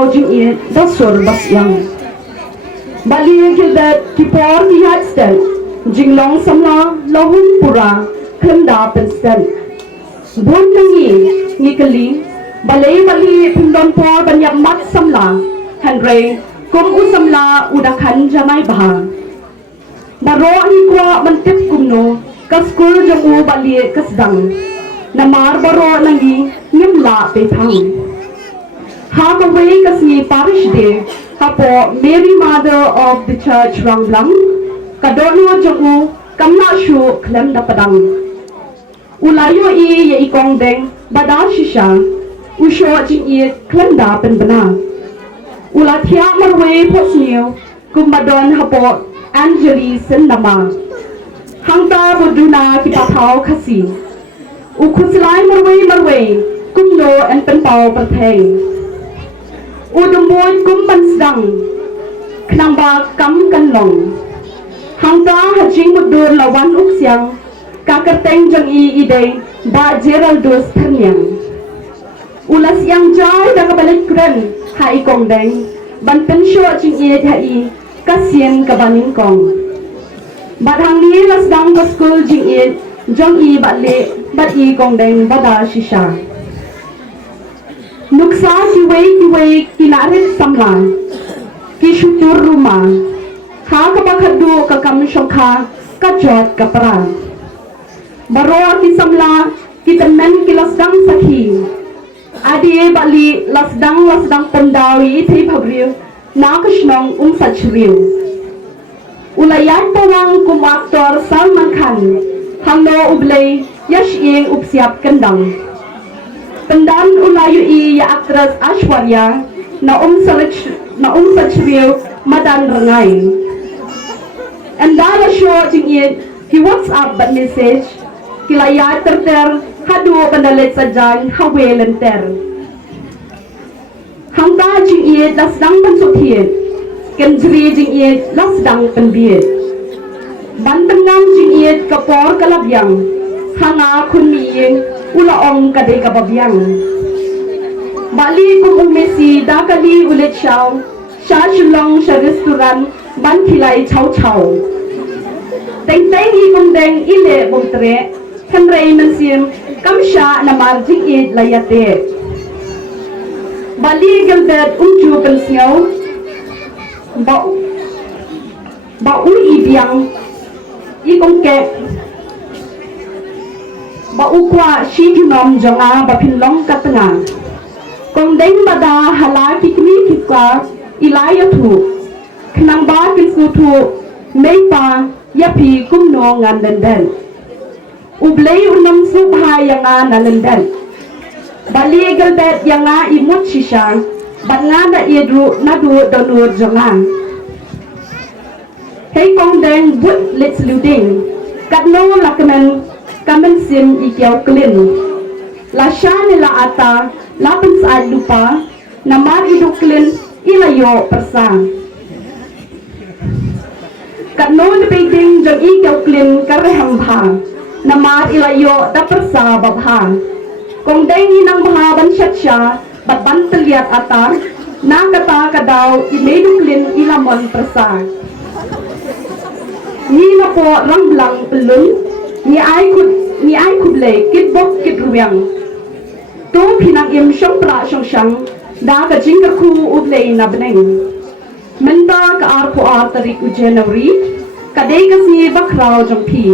pau jing it dasur bas yang bali Gilbert kipor ki hadstel jinglong samla lohun pura khanda penstel bun nangi ngikali balai bali pundon por banyap mat samla hanre kum u samla udakhan jamai bah baro ni kwa mantip kumno kaskul jamu bali kasdang namar baro nangi ngimla pe thang half away kasni parish day hapo Mary Mother of the Church Ranglang kadono jamu kamna shu klem da padang ulayo I ye ikong deng Badashisha usho jing I klem da pen bana ulathia marwe posniu kumadon hapo Anjali Sendama hangta buduna kipathau khasi ukhuslai marwe kumno en pen pau perthei udumboy kumban sedang knamba kam kanlong hangta hajing mudur lawan uksiang kakerteng jang I ide ba Geraldus Thyrniang ulas yang jai da kabalik kren hai kong deng ban pen sho jing I hai kasien kabaning kong badhang ni lasdang paskul jing I jong I batle bat I kong deng Badashisha nuksa kiwei kinarit samla kishutur rumah ha kabakhadu kakam shokha kajot kapra baro kisamla kitamen kilasdang sakhi adi bali lasdang pendawi thei phabriu nakashnong sachriu ulayat pawang kum aktor Salman Khan hangno ublei yash ing upsiap kendang pendan ulayu I ya aktris Ashwarya na sachriu madan rangai andala show jing it ki WhatsApp but message kilayat terter hadu pendalit sajan hawelenter hangta jing it lasdang pensuthiet kenjri jing it lasdang penbiet bantengam jing it kapor kalabyang hanga khunmiyeng ulaong kadai kababyang bali kum mesi dakali ulet shaw sha chulong sha restaurant ban khilai chau teng I kum deng ile bomtre khanrei mansim kamsha namar jing it layate bali Gilbert unju pensiau ba u ibiang I kong ke ba u kwa shi junom jonga ba phinlong katnga kong deng bada hala kikni kikwa ilaya thu khnang ba kinsu thu meipa yapi kumno nganden ublei unam su bha yanga nananden bali Gilbert yanga imut shisha banga da idru nadu donur jonga hei kong deng but let's luding katno lakman kamen sim ikiau klin la shane la ata la pensai lupa namar hidup klin ilayo persa katno debating jong ikiau klin kareham bha namar ilayo da persa babha kong deng inang bha ban shatsha bat ban teliat ata na kata kadau imedu klin ilamon persa ni na po ramblang pelun ni ai khuble kitbok kitruang to phinang im shongpra shongshang da ka jingka khu uble na beneng menta ka ar pho ar tarik u January kadei ka si bakrao jongphi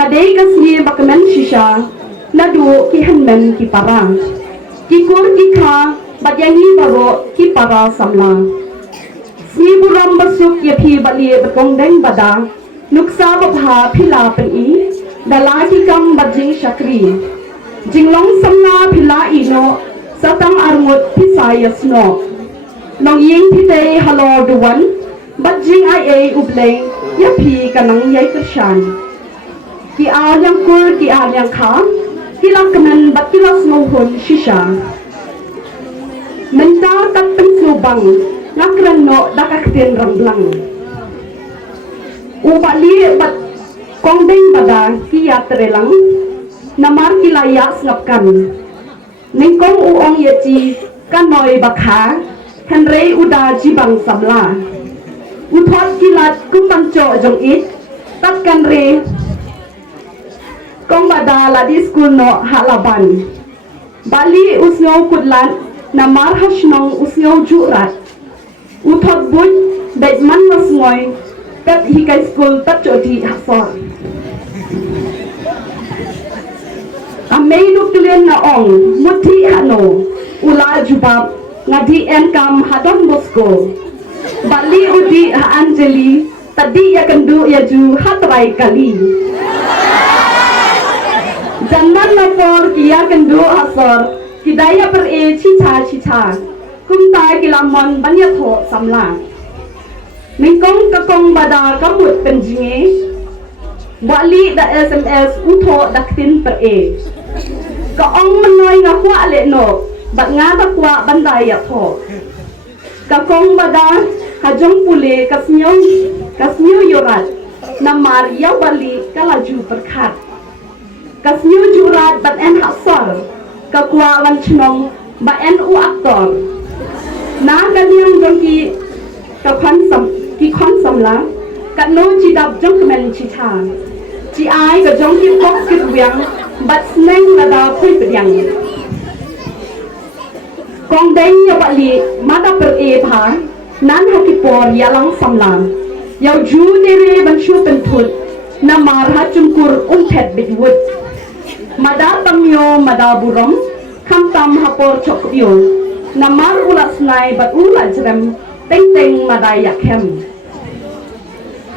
kadei ka si bakmen shisha nadu ki hanmen ki para ki kur ki kha badyangi baro ki para samla si burom basuk ye phi bali bakong deng bada nuksa babha phila pen I dalati kam bajing shakri jinglong samna phila ino satang armut pisayasno nong ying pite halo duwan bajing ai ubleng yapi kanang yai kershan ki alyang kur ki alyang kha kilakanan bakilas mohon shisha menta tateng subang ngakrano dakakten ramblang ubali bat kongdeng bada kiya terelang namar kilaya snapkan ningkong uong yaci kanoi bakha Henry uda jibang samla uthot kilat kumbancho jong it tat kanre kong bada ladi school no halaban bali usngaw kudlan na marhashnong usngaw jurat uthot buj bet man wasngoy tat hikay school tat choti hasor amay nuklian na ong muti ano ula jubab ngadi enkam hadon Bosco bali udi ha Anjali tadi ya kendu ya ju hatrai kali jangan lapor kia kendu asor kidaya per e cica kumta kilamon banyak ho samla mingkong kakong bada kamut penjinge bali da SMS utho daktin per e kaong menoy ngakwa le no bat nga takwa banday ako kakong bada kajong pule kasnyo yurat na Maria bali kalaju perkat kasnyo jurat bat en hasor kakwa wan chnong ba en u aktor na kanyang jongki kon samla katno jidap jong kemen chicha chi ai ka jongki kok kitwyang bat sneng lada pui pedyang kong deng ya bali mata per e pha nan hakipor yalang samlam yau ju nere banshu pentut na marha chumkur umpet bitwood mada tamyo mada burom kam tam hapor chokyo na mar ulat snai bat ulat jrem teng mada yakhem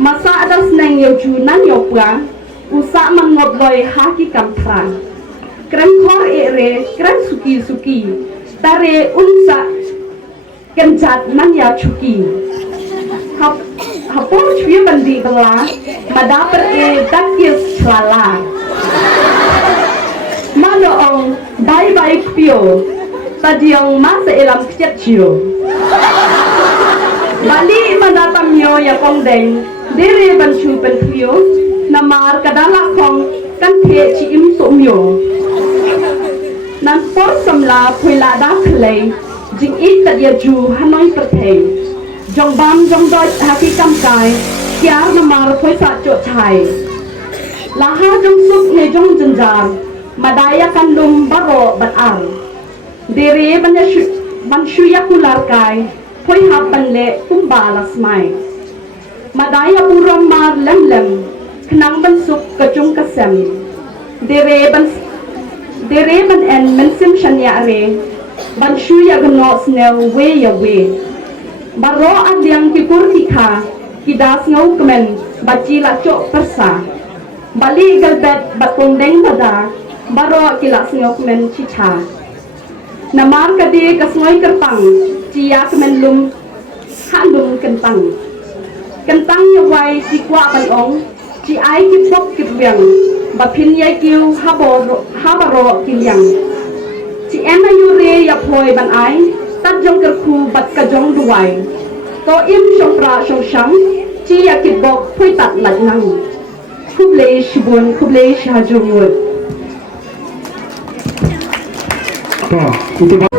masa adas neng yau ju nan yopwa usa mangobloi haki kamtra krem khor ere krem suki tare unsa kencat nanya chuki hapor chwi bandi bangla madaper e dakis chlala malo ong bye pio tadiong masa elam kchetchio bali madatamyo ya kongdeng dere banchu penpio namar kadala kong kanthe chi im somyo nan por samla phila da khlei jing it ta dia ju hanoi perthei jong bam jong doi haki kam kai kyar na mar phoi sa cho chai la ha jong suk ne jong janjar madaya kan lum baro bat ar dere ban shu ya kular kai phoi hap ban le kumba lasmai madaya burom mar lem khnang ban suk kachung kasem dere ban en mensim shanya re ban shu ya gno snel we baro andiang kikur kikha kidas ngau kemen baci la chok persa bali Gilbert batondeng bada baro kilas ngau kemen chicha namar kade kasngoi kertang cia kemen lum handum kentang yawai tikwa ban ong ci ai kipok kipyang bapin yai kiu habaro kilyang ci ena yure ya phoi ban ai tat jong kerku bat ka jong duai to im shong pra shong shang ci ya kipok phoi tat lat nang kuble shibun kuble shajungul to itu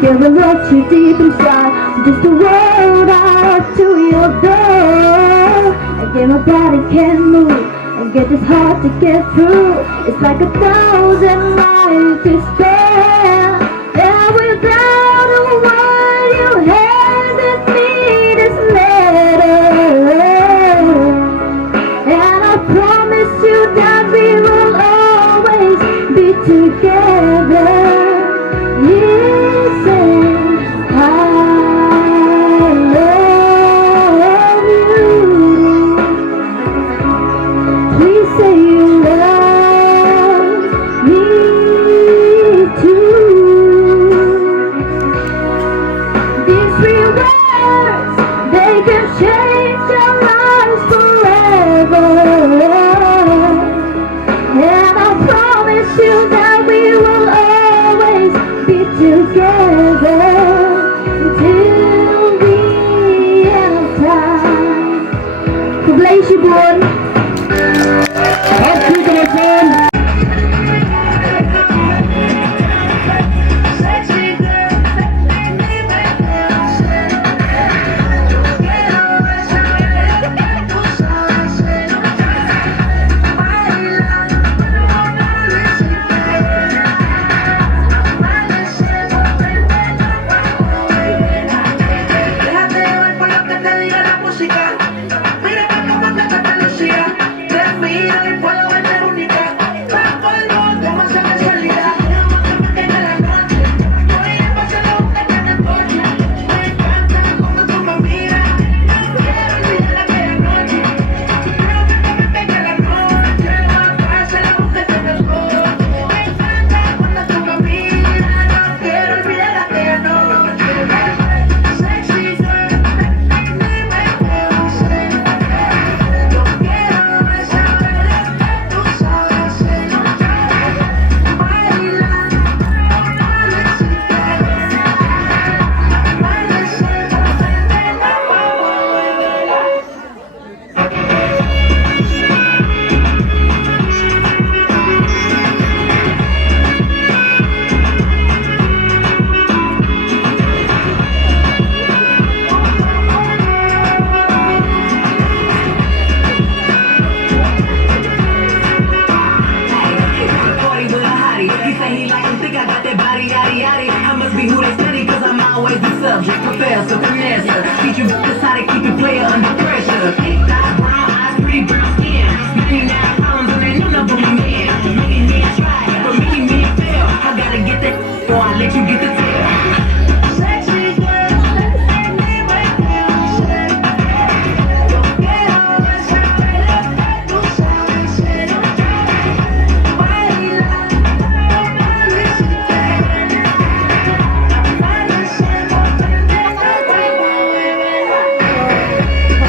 Gonna let you deep inside, just to roll out to your door. Again, my body can't move, guess it's hard to get through. It's like 1,000 miles to spare. Yeah, without a word you handed me this letter, and I promise you that we will always be together. Listen, I love you. Please say you love me too. These 3 words, they can change your lives forever. And I promise you that we will always be together until the end of time. God bless you, boy. Tack så mycket Marcel! Déjate llevar por lo que te diga la música. Mira que como te lucía. Te miro y puedo verte única. Va polvo, como esa casualidad. Que en la noche voy a pasar a buscarte en el coche. Me encanta como tú me miras. Quiero olvidar aquella noche. Creo que me pega la noche. Va a pasar a buscarte en el coche. Me encanta cuando tú me miras. No quiero olvidar aquella noche. Sexy girl, dime qué hacer. Yo quiero saber que tú sabes hacer. Baila, He say he like him, think I got that body, yaddy, yaddy. I must be who they study, cause I'm always the subject. Professor, finesse, teach you just how to keep a player under pressure. Thick thighs, brown eyes, pretty brown skin. 99 problems and ain't none of them a man. Many men try, but many men fail. I gotta get that before I let you get the tail. Sexy girl, dime qué hacer. Yo quiero saber que tú sabes hacer. Baila.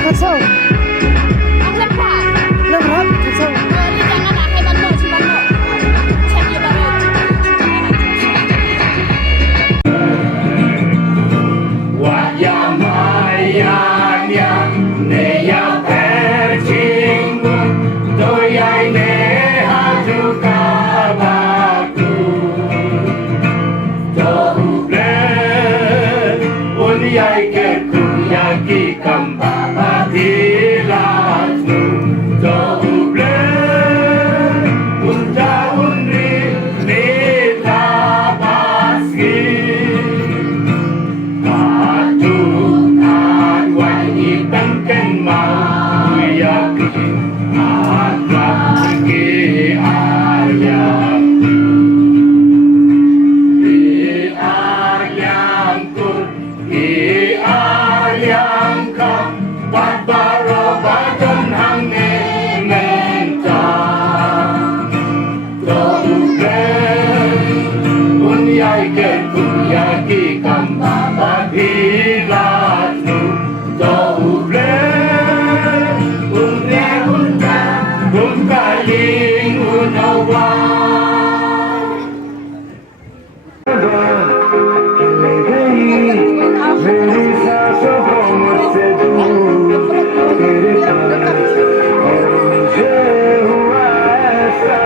Katto. Ang lempat. Lempat, Katto. Ini jangan nak hebat lo, cuman lo. Cek dia baru. Wajamayan neya percinggung doyai neha juga baku Doblen unyai kekuyaki kambabatilatnu Doblen unja unri nita baski Patuhan wanitang kenmau yakin akan ke aryam Ke aryam kun ke aryam kam Badbaro badon hange mentang Doblen unyai kekuyaki kambabatilatnu Doblen unre unta kumkaling unawan मेरी सांसों को मुझसे दूर तेरे पास और मुझे हुआ ऐसा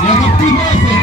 Yang ketiga